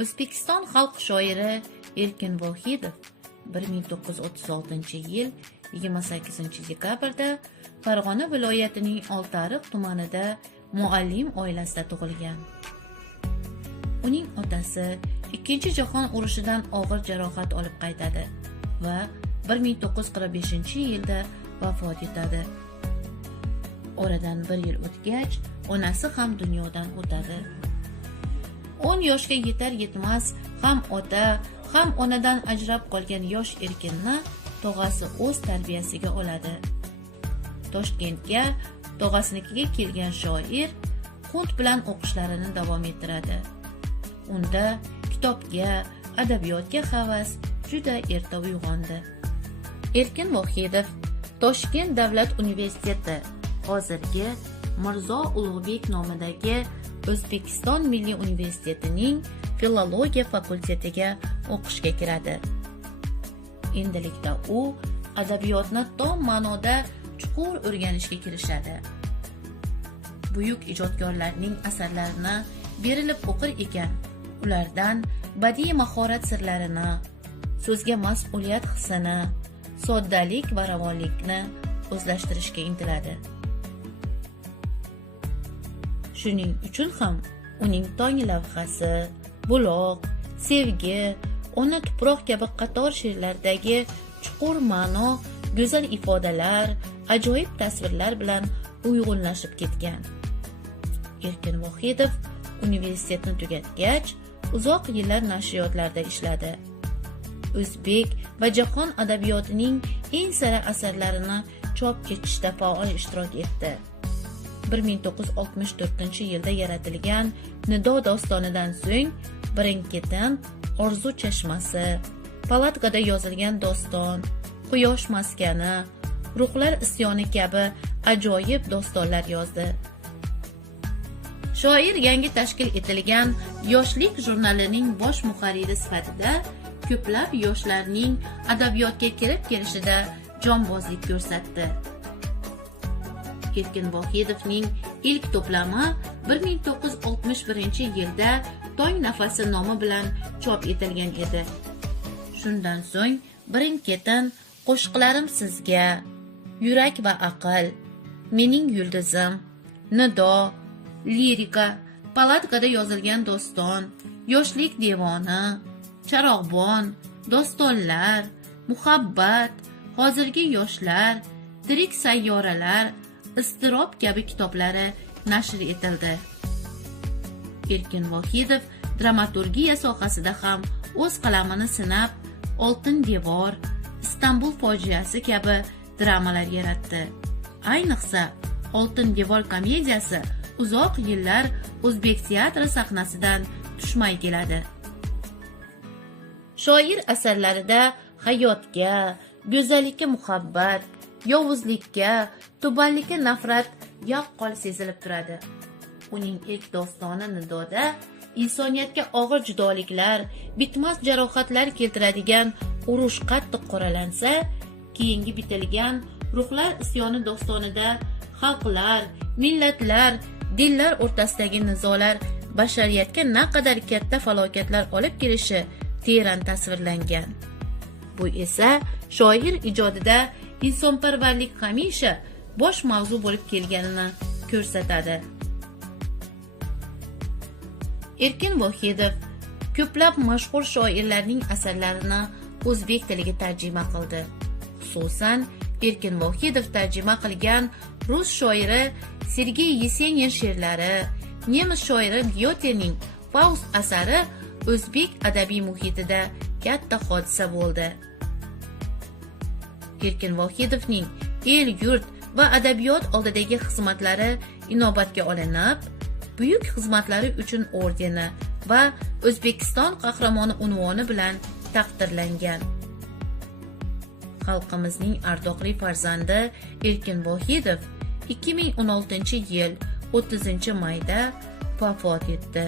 O'zbekiston xalq shoiri Erkin Vohidov 1936-yil 28-dekabrda Farg'ona viloyatining Oltiariq tumanida muallim oilasida tug'ilgan. Uning otasi Ikkinchi jahon urushidan og'ir jarohat olib qaytadi va 1945-yilda vafot etadi. Oradan 1 yil o'tgach, onasi ham dunyodan o'tadi. 10 yoshga yetar yetmas ham ota, ham onadan ajrab qolgan yosh Erkinni tog'asi o'z tarbiyasiga oladi. Toshkentga tog'asinikiga kelgan shoir qunt bilan o'qishlarini davom ettiradi. Unda kitobga, adabiyotga havas juda erta uyg'ondi. Erkin Vohidov Toshkent davlat universiteti, hozirgi Mirzo Ulug'bek nomidagi O'zbekiston Milliy universitetining filologiya fakultetiga o'qishga kiradi. Endilikda u adabiyotni tom ma'noda chuqur o'rganishga kirishadi. Buyuk ijodkorlarning asarlarini berilib o'qir ekan, ulardan badiiy mahorat sirlarini, so'zga mas'uliyat hissini, soddalik va ravonlikni o'zlashtirishga intiladi. Shuning uchun ham uning Tong lavhasi, Buloq, Sevgi, Ona tuproq kabi qator she'rlardagi chuqur ma'no, go'zal ifodalar, ajoyib tasvirlar bilan uyg'unlashib ketgan. Erkin Vohidov universitetni tugatgach, uzoq yillar nashriyotlarda ishladi. O'zbek va jahon adabiyotining eng sara asarlarini chop etishda faol ishtirok etdi. 1964-yilda yaratilgan Nido dostonidan so'ng birin-ketin Orzu chashmasi, Palatkada yozilgan doston, Quyosh maskani, Ruhlar isyoni kabi ajoyib dostonlar yozdi. Shoir yangi tashkil etilgan Yoshlik jurnalining bosh muharriri sifatida ko'plab yoshlarning adabiyotga kirib kelishida jonbozlik ko'rsatdi. Erkin Vohidovning ilk to'plami 1961-yilda Tong nafasi nomi bilan chop etilgan edi. Shundan so'ng birin-ketin Qo'shiqlarim sizga, Yurak va aql, Mening yulduzim, Nido, Lirika, Palatkada yozilgan doston, Yoshlik devoni, Charog'bon, Dostonlar, Muhabbat, Hozirgi yoshlar, Tirik sayyoralar, Iztirob kabi kitoblari nashr etildi. Erkin Vohidov dramaturgiya sohasida ham o'z qalamini sinab, Oltin devor, Istanbul fojiasi kabi dramalar yaratdi. Ayniqsa, Oltin devor komediyasi uzoq yillar O'zbek teatri sahnasidan tushmay keladi. Shoir asarlarida hayotga, go'zallikka muhabbat, yovuzlikka, tubanlikka nafrat yaqqol sezilib turadi. Uning ilk dostoni Nidoda insoniyatga og'ir judoliklar, bitmas jarohatlar keltiradigan urush qattiq qoralansa, keyingi bitilgan Ruhlar isyoni dostonida xalqlar, millatlar, dinlar o'rtasidagi nizolar bashariyatga naqadar katta falokatlar olib kelishi teran tasvirlangan. Bu esa shoir ijodida insonparvarlik hamisha bosh mavzu bo'lib kelganini ko'rsatadi. Erkin Vohidov ko'plab mashhur shoirlarning asarlarini o'zbek tiliga tarjima qildi. Xususan, Erkin Vohidov tarjima qilgan rus shoiri Sergey Yesenin she'rlari, nemis shoiri Gyotening Faust asari o'zbek adabiy muhitida katta hodisa bo'ldi. Erkin Vohidovning el, yurt va adabiyot oldidagi xizmatlari inobatga olinib, buyuk xizmatlari uchun ordeni va O'zbekiston qahramoni unvoni bilan taqdirlangan. Xalqimizning ardoqli farzandi Erkin Vohidov 2016-yil 30-mayda vafot etdi.